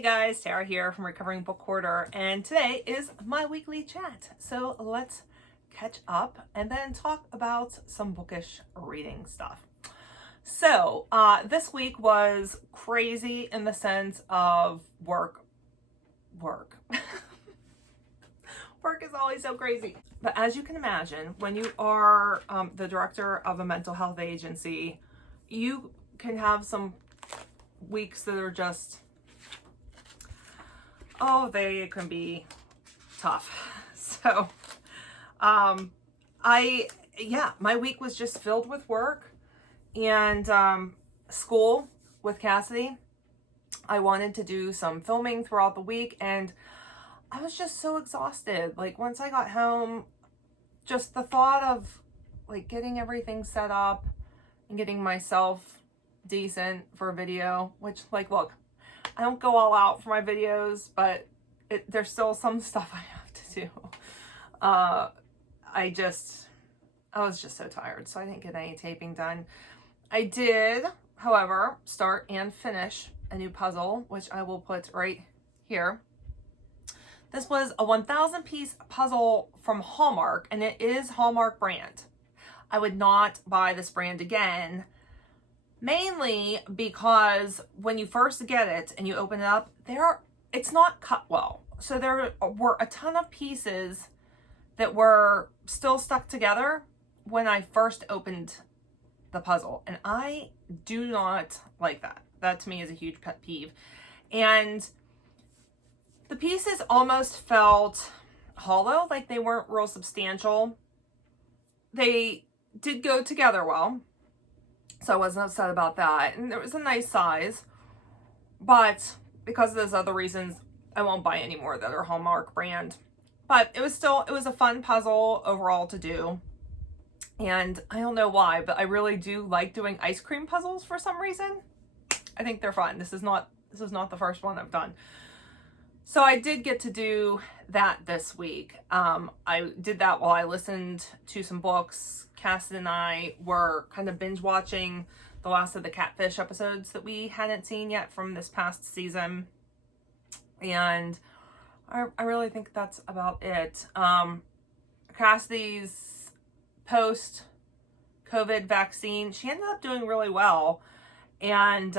Hey guys, Tara here from Recovering Book Hoarder, and today is my weekly chat. So let's catch up and then talk about some bookish reading stuff. So this week was crazy in the sense of work. Work is always so crazy. But as you can imagine, when you are the director of a mental health agency, you can have some weeks that are just, they can be tough. So, my week was just filled with work and school with Cassidy. I wanted to do some filming throughout the week and I was just so exhausted. Like once I got home, just the thought of like getting everything set up and getting myself decent for a video, which like, look, I don't go all out for my videos, but there's still some stuff I have to do. I was just so tired, so I didn't get any taping done. I did, however, start and finish a new puzzle, which I will put right here. This was a 1,000 piece puzzle from Hallmark, and it is Hallmark brand. I would not buy this brand again, mainly because when you first get it and you open it up, it's not cut well. So there were a ton of pieces that were still stuck together when I first opened the puzzle. And I do not like that. That to me is a huge pet peeve. And the pieces almost felt hollow, like they weren't real substantial. They did go together well, so I wasn't upset about that. And it was a nice size, but because of those other reasons, I won't buy any more that are Hallmark brand. But it was a fun puzzle overall to do. And I don't know why, but I really do like doing ice cream puzzles for some reason. I think they're fun. This is not the first one I've done. So I did get to do that this week. I did that while I listened to some books. Cassidy and I were kind of binge watching the last of the Catfish episodes that we hadn't seen yet from this past season. And I really think that's about it. Cassidy's post-COVID vaccine, she ended up doing really well. And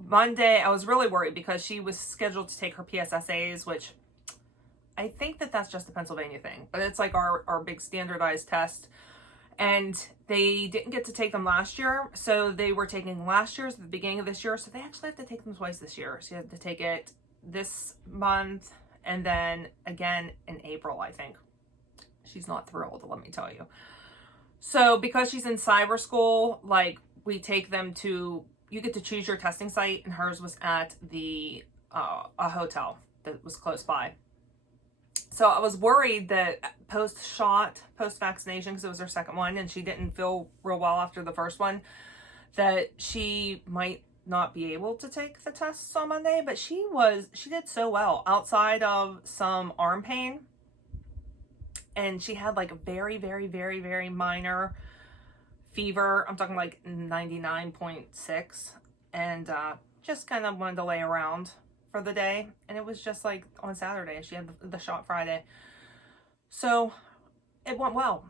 Monday, I was really worried because she was scheduled to take her PSSAs, which I think that's just a Pennsylvania thing, but it's like our big standardized test. And they didn't get to take them last year, so they were taking last year's at the beginning of this year, so they actually have to take them twice this year. She had to take it this month and then again in April, I think. She's not thrilled, let me tell you. So because she's in cyber school, like we take them to, you get to choose your testing site, and hers was at a hotel that was close by. So I was worried that post-vaccination, because it was her second one and she didn't feel real well after the first one, that she might not be able to take the tests on Monday, but she did so well outside of some arm pain. And she had like a very, very, very, very minor fever. I'm talking like 99.6, and just kind of wanted to lay around for the day. And it was just like on Saturday, she had the shot Friday. So it went well.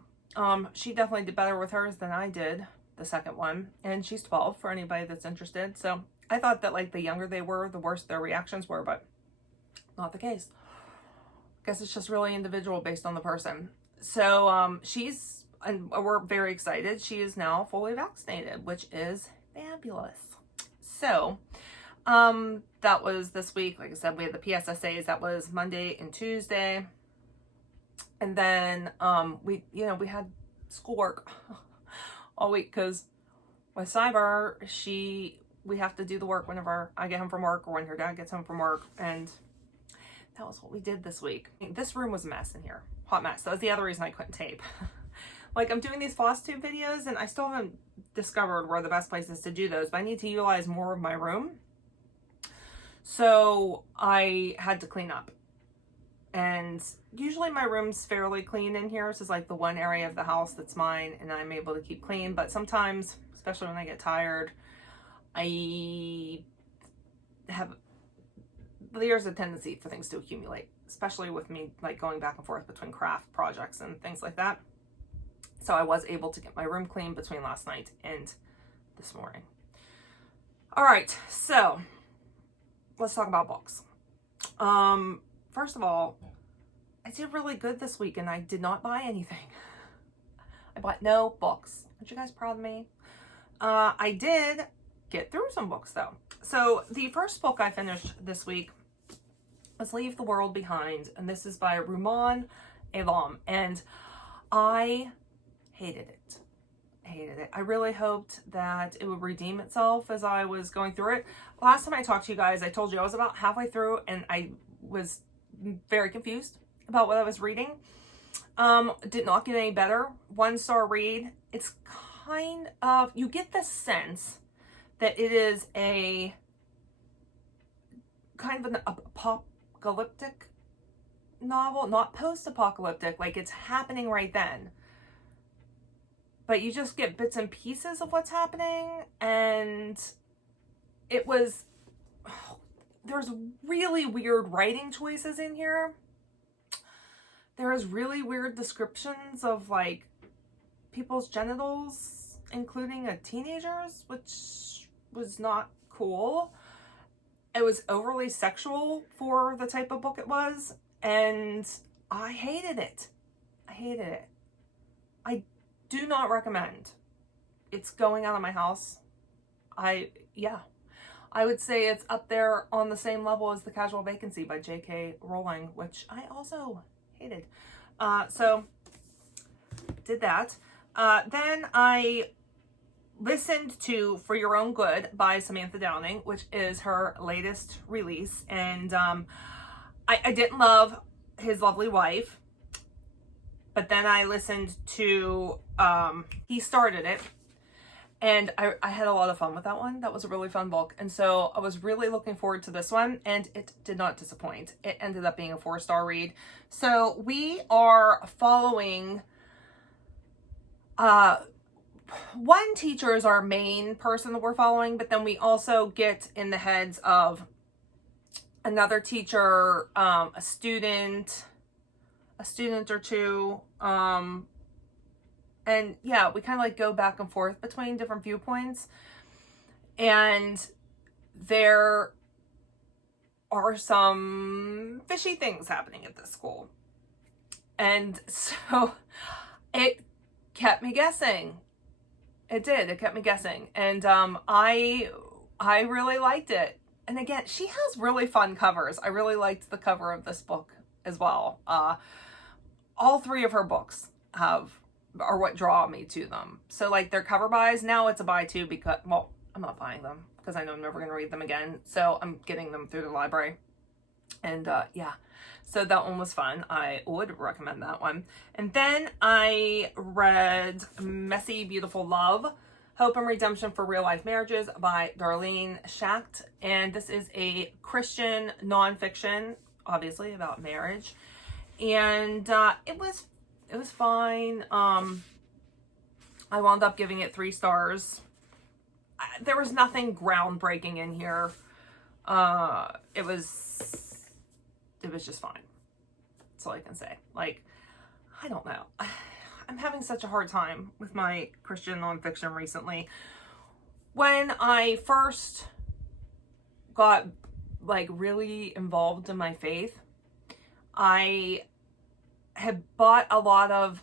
She definitely did better with hers than I did, the second one. And she's 12 for anybody that's interested. So I thought that like the younger they were, the worse their reactions were, but not the case. I guess it's just really individual based on the person. So and we're very excited. She is now fully vaccinated, which is fabulous. So that was this week. Like I said, we had the PSSAs. That was Monday and Tuesday. And then we had schoolwork all week because with cyber, we have to do the work whenever I get home from work or when her dad gets home from work. And that was what we did this week. This room was a mess in here. Hot mess. That was the other reason I couldn't tape. Like I'm doing these floss tube videos and I still haven't discovered where the best place is to do those, but I need to utilize more of my room. So I had to clean up. And usually my room's fairly clean in here. This is like the one area of the house that's mine and I'm able to keep clean. But sometimes, especially when I get tired, I have there's a tendency for things to accumulate, especially with me like going back and forth between craft projects and things like that. So I was able to get my room clean between last night and this morning. All right, so let's talk about books. First of all, I did really good this week and I did not buy anything. I bought no books. Aren't you guys proud of me? I did get through some books though. So the first book I finished this week was Leave the World Behind, and this is by Rumaan Alam, and I hated it. I hated it. I really hoped that it would redeem itself as I was going through it. Last time I talked to you guys, I told you I was about halfway through and I was very confused about what I was reading. Did not get any better. 1-star read. It's kind of, you get the sense that it is a kind of an apocalyptic novel, not post-apocalyptic, like it's happening right then. But you just get bits and pieces of what's happening, and it was, there's really weird writing choices in here. There's really weird descriptions of like people's genitals, including a teenager's, which was not cool. It was overly sexual for the type of book it was, and I hated it. I hated it. I do not recommend. It's going out of my house. I would say it's up there on the same level as The Casual Vacancy by J.K. Rowling, which I also hated. So did that. Then I listened to For Your Own Good by Samantha Downing, which is her latest release. And I didn't love His Lovely Wife, but then I listened to He Started It, and I had a lot of fun with that one. That was a really fun book, and so I was really looking forward to this one, and it did not disappoint. It ended up being a 4-star read. So we are following one teacher is our main person that we're following, but then we also get in the heads of another teacher, a student or two, and yeah, we kind of like go back and forth between different viewpoints, and there are some fishy things happening at this school, and so it kept me guessing. It did. It kept me guessing, and I really liked it. And again, she has really fun covers. I really liked the cover of this book as well. All 3 of her books are what draw me to them. So like their cover buys, now it's a buy too, because, well, I'm not buying them because I know I'm never going to read them again. So I'm getting them through the library. And yeah, so that one was fun. I would recommend that one. And then I read Messy Beautiful Love, Hope and Redemption for Real Life Marriages by Darlene Schacht. And this is a Christian nonfiction, obviously about marriage. And it was fine. I wound up giving it 3 stars. There was nothing groundbreaking in here. It was just fine. That's all I can say. Like, I don't know. I'm having such a hard time with my Christian nonfiction recently. When I first got like really involved in my faith, I had bought a lot of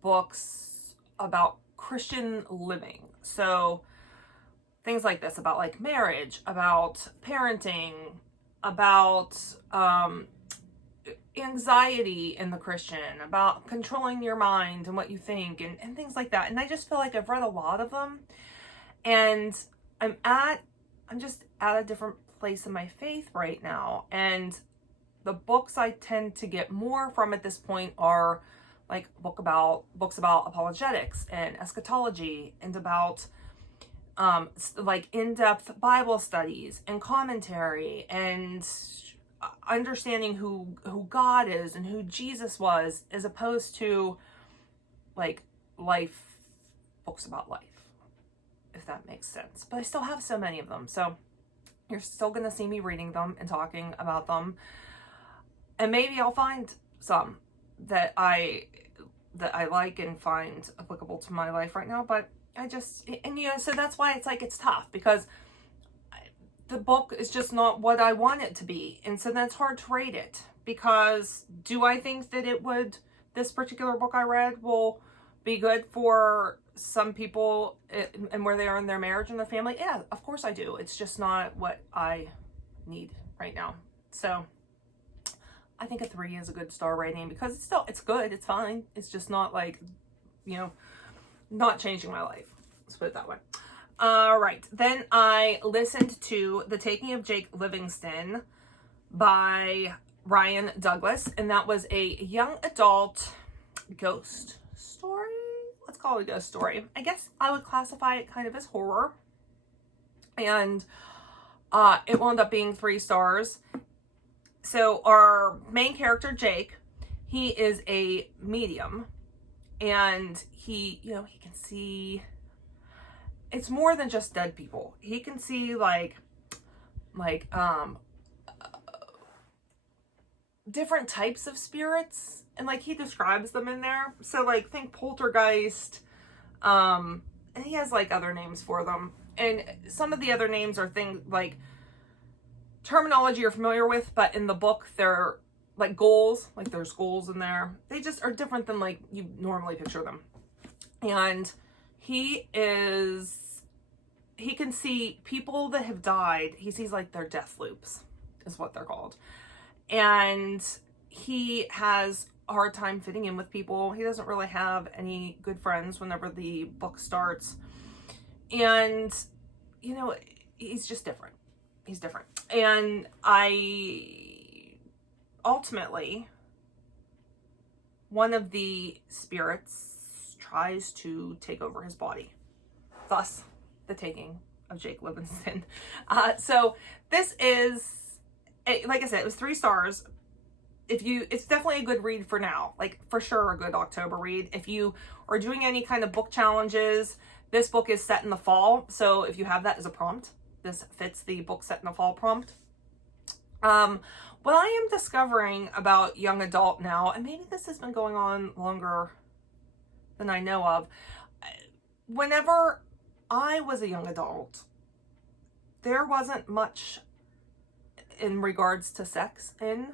books about Christian living. So things like this about like marriage, about parenting, about anxiety in the Christian, about controlling your mind and what you think, and things like that. And I just feel like I've read a lot of them, and I'm just at a different place in my faith right now. And the books I tend to get more from at this point are like books about apologetics and eschatology, and about like in-depth Bible studies and commentary, and understanding who God is and who Jesus was, as opposed to like books about life, if that makes sense. But I still have so many of them. So You're still going to see me reading them and talking about them. And maybe I'll find some that I like and find applicable to my life right now. But I just, and you know, so that's why it's like, it's tough, because the book is just not what I want it to be. And so that's hard to rate it, because do I think that this particular book I read will be good for some people and where they are in their marriage and their family? Yeah, of course I do. It's just not what I need right now. So I think a 3 is a good star rating, because it's good. It's fine. It's just not like, you know, not changing my life. Let's put it that way. All right. Then I listened to The Taking of Jake Livingston by Ryan Douglas, and that was a young adult ghost story. Let's call it a ghost story. I guess I would classify it kind of as horror. And it wound up being 3 stars. So our main character, Jake, he is a medium, and he can see, it's more than just dead people. He can see like different types of spirits, and like he describes them in there. So like think poltergeist, and he has like other names for them. And some of the other names are things like terminology you're familiar with, but in the book they're like ghouls, like there's ghouls in there. They just are different than like you normally picture them. And he can see people that have died. He sees like their death loops is what they're called. And he has a hard time fitting in with people. He doesn't really have any good friends whenever the book starts. And, you know, he's just different. He's different. And ultimately, one of the spirits tries to take over his body. Thus, The Taking of Jake Livingston. So this is, like I said, it was 3 stars. It's definitely a good read for now. Like, for sure, a good October read. If you are doing any kind of book challenges, this book is set in the fall. So if you have that as a prompt, this fits the book set in the fall prompt. What I am discovering about young adult now, and maybe this has been going on longer than I know of, whenever I was a young adult, there wasn't much in regards to sex in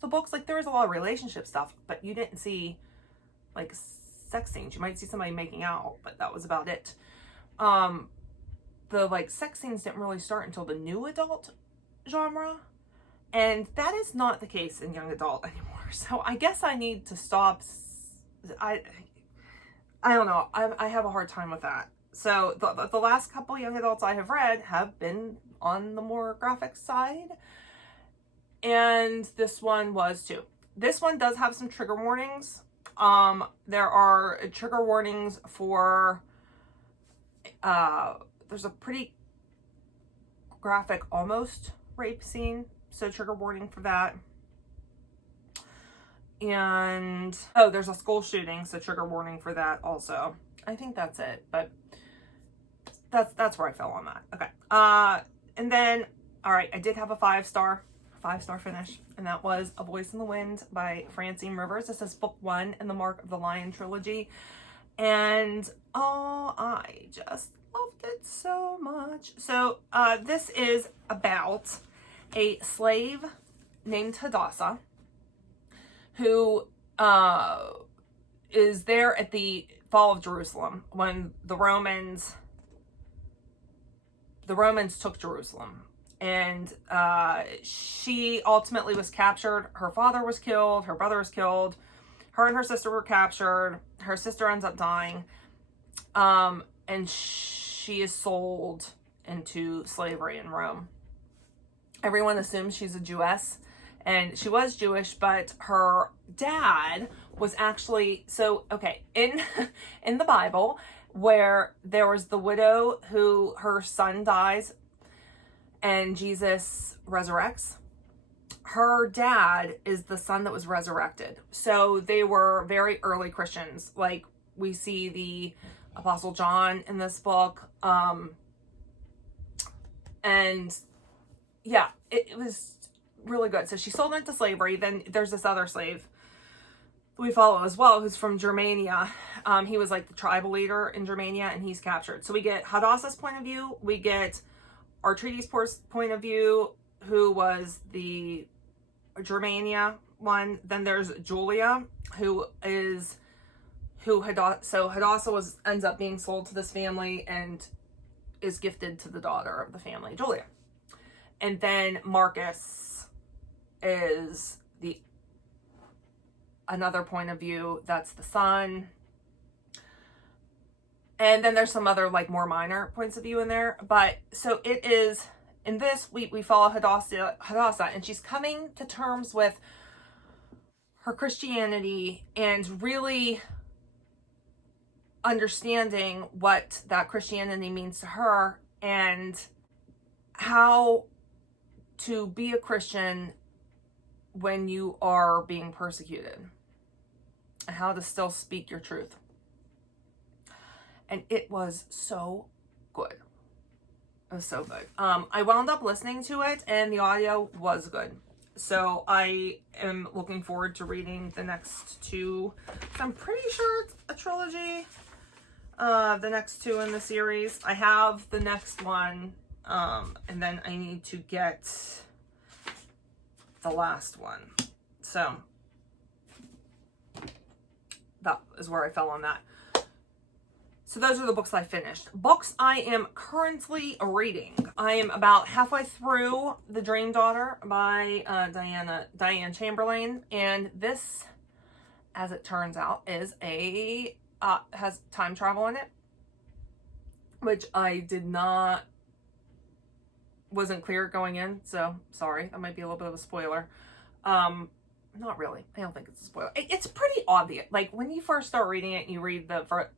the books. Like, there was a lot of relationship stuff, but you didn't see like sex scenes. You might see somebody making out, but that was about it. The like sex scenes didn't really start until the new adult genre, and that is not the case in young adult anymore. So I guess I need to stop. I don't know. I have a hard time with that. So the last couple young adults I have read have been on the more graphic side, and this one was too. This one does have some trigger warnings. There are trigger warnings for there's a pretty graphic almost rape scene, so trigger warning for that. And there's a school shooting, so trigger warning for that also. I think that's it, but that's where I fell on that. Okay. And then, all right, I did have a 5-star finish, and that was A Voice in the Wind by Francine Rivers. This is book 1 in the Mark of the Lion trilogy. And I just loved it so much. So this is about a slave named Hadassah who is there at the fall of Jerusalem when the Romans took Jerusalem. And she ultimately was captured. Her father was killed. Her brother was killed. Her and her sister were captured. Her sister ends up dying. And she is sold into slavery in Rome. Everyone assumes she's a Jewess. And she was Jewish, but her dad was actually... So, okay, in the Bible, where there was the widow who her son dies and Jesus resurrects, her dad is the son that was resurrected. So they were very early Christians. Like, we see the Apostle John in this book. And yeah, it was really good. So she sold into slavery. Then there's this other slave we follow as well, who's from Germania. He was like the tribal leader in Germania, and he's captured. So we get Hadassah's point of view. We get Artrides' point of view, who was the Germania one. Then there's Julia, Hadassah ends up being sold to this family and is gifted to the daughter of the family, Julia. And then Marcus is another point of view, that's the son. And then there's some other like more minor points of view in there. But so it is, in this, we follow Hadassah, and she's coming to terms with her Christianity and really understanding what that Christianity means to her and how to be a Christian when you are being persecuted, and how to still speak your truth. And it was so good. It was so good. I wound up listening to it, and the audio was good. So I am looking forward to reading the next two. I'm pretty sure it's a trilogy. The next two in the series. I have the next one, and then I need to get the last one. So that is where I fell on that. So those are the books I finished. Books I am currently reading. I am about halfway through The Dream Daughter by Diane Chamberlain. And this, as it turns out, is has time travel in it, which I wasn't clear going in. So sorry, that might be a little bit of a spoiler. Not really. I don't think it's a spoiler. It's pretty obvious. Like when you first start reading it, you read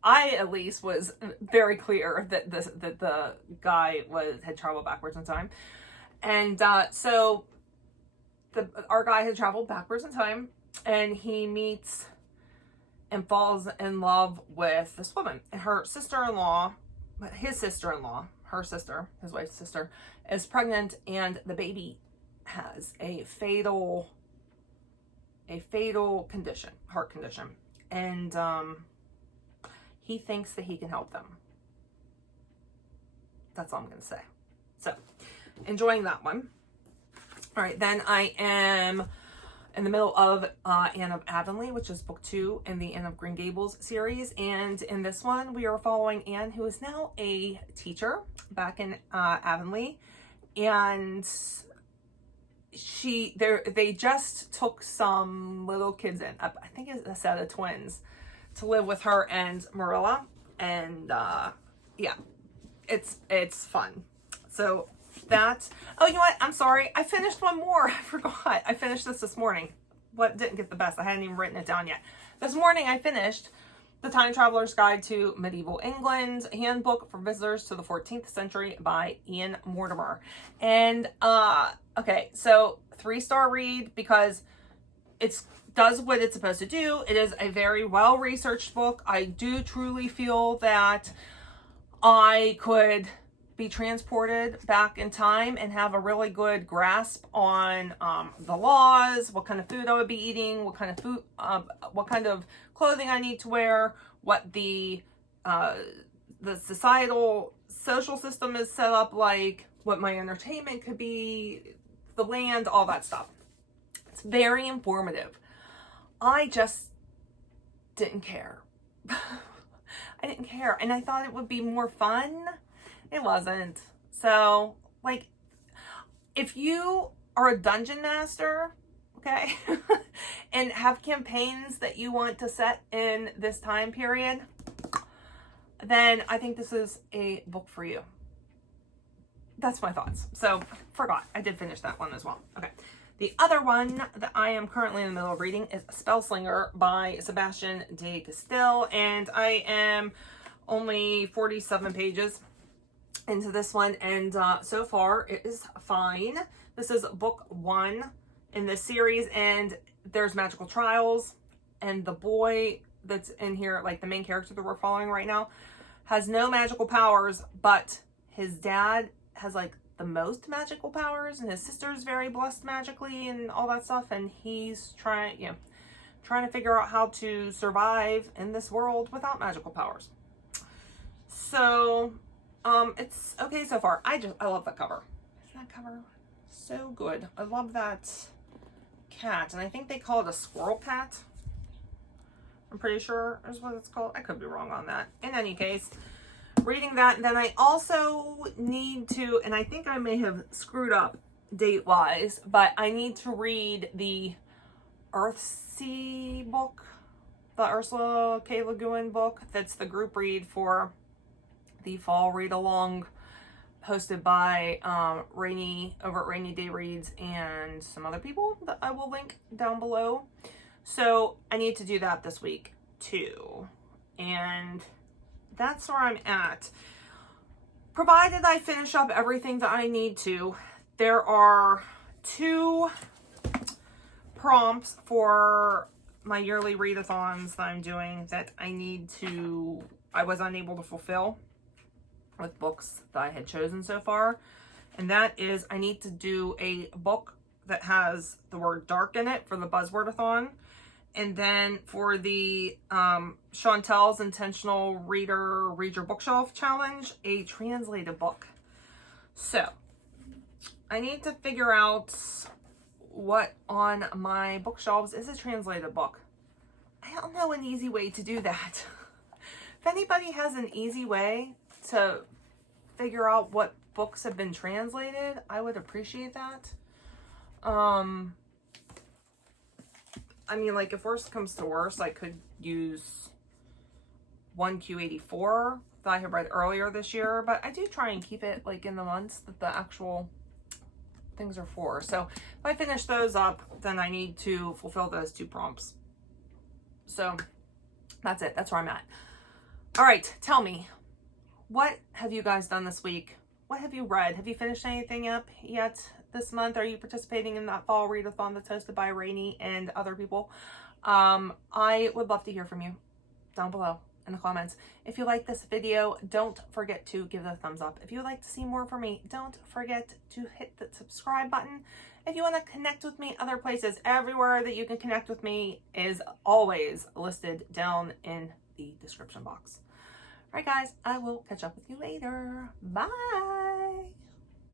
I at least was very clear that the guy had traveled backwards in time, and so our guy had traveled backwards in time, and he meets and falls in love with this woman, and her sister-in-law, his wife's sister, is pregnant, and the baby has a fatal condition, heart condition, and he thinks that he can help them. That's all I'm going to say. So, enjoying that one. All right, then I am in the middle of Anne of Avonlea, which is book 2 in the Anne of Green Gables series, and in this one we are following Anne, who is now a teacher back in Avonlea, and they just took some little kids in, I think it's a set of twins, to live with her and Marilla, and yeah, it's fun. So that, oh, you know what, I'm sorry, I finished one more. I forgot. I finished this morning. Didn't get the best. I hadn't even written it down yet. This morning I finished The Time Traveler's Guide to Medieval England, Handbook for Visitors to the 14th Century by Ian Mortimer. And okay, so 3-star read, because it does what it's supposed to do. It is a very well-researched book. I do truly feel that I could be transported back in time and have a really good grasp on the laws, what kind of food I would be eating, what kind of clothing I need to wear, what the societal social system is set up like, what my entertainment could be, the land, all that stuff. It's very informative. I just didn't care. I didn't care, and I thought it would be more fun. It wasn't. So, like, if you are a dungeon master, okay, and have campaigns that you want to set in this time period, then I think this is a book for you. That's my thoughts. So, forgot. I did finish that one as well. Okay. The other one that I am currently in the middle of reading is Spellslinger by Sebastian de Castell, and I am only 47 pages into this one, and so far it is fine. This is book 1 in this series, and there's magical trials, and the boy that's in here, like the main character that we're following right now, has no magical powers, but his dad has like the most magical powers, and his sister's very blessed magically and all that stuff, and he's trying to figure out how to survive in this world without magical powers. So it's okay so far. I love that cover. Isn't that cover so good? I love that cat, and I think they call it a squirrel cat. I'm pretty sure is what it's called. I could be wrong on that. In any case, reading that, and then I also need to, and I think I may have screwed up date-wise, but I need to read the Earthsea book, the Ursula K. Le Guin book. That's the group read for the fall read-along, hosted by Rainy over at Rainy Day Reads and some other people that I will link down below. So I need to do that this week too, and that's where I'm at. Provided I finish up everything that I need to, there are 2 prompts for my yearly readathons that I'm doing that I was unable to fulfill with books that I had chosen so far. And that is, I need to do a book that has the word dark in it for the Buzzwordathon. And then for the Chantel's Intentional Reader Read Your Bookshelf Challenge, a translated book. So I need to figure out what on my bookshelves is a translated book. I don't know an easy way to do that. If anybody has an easy way to figure out what books have been translated, I would appreciate that. I mean, like, if worst comes to worst, I could use 1Q84 that I had read earlier this year, but I do try and keep it, like, in the months that the actual things are for. So if I finish those up, then I need to fulfill those 2 prompts. So that's it. That's where I'm at. All right, tell me, what have you guys done this week? What have you read? Have you finished anything up yet this month? Are you participating in that fall readathon that's hosted by Rainy and other people? I would love to hear from you down below in the comments. If you like this video, don't forget to give it a thumbs up. If you would like to see more from me, don't forget to hit the subscribe button. If you want to connect with me other places, everywhere that you can connect with me is always listed down in the description box. All right, guys, I will catch up with you later. Bye.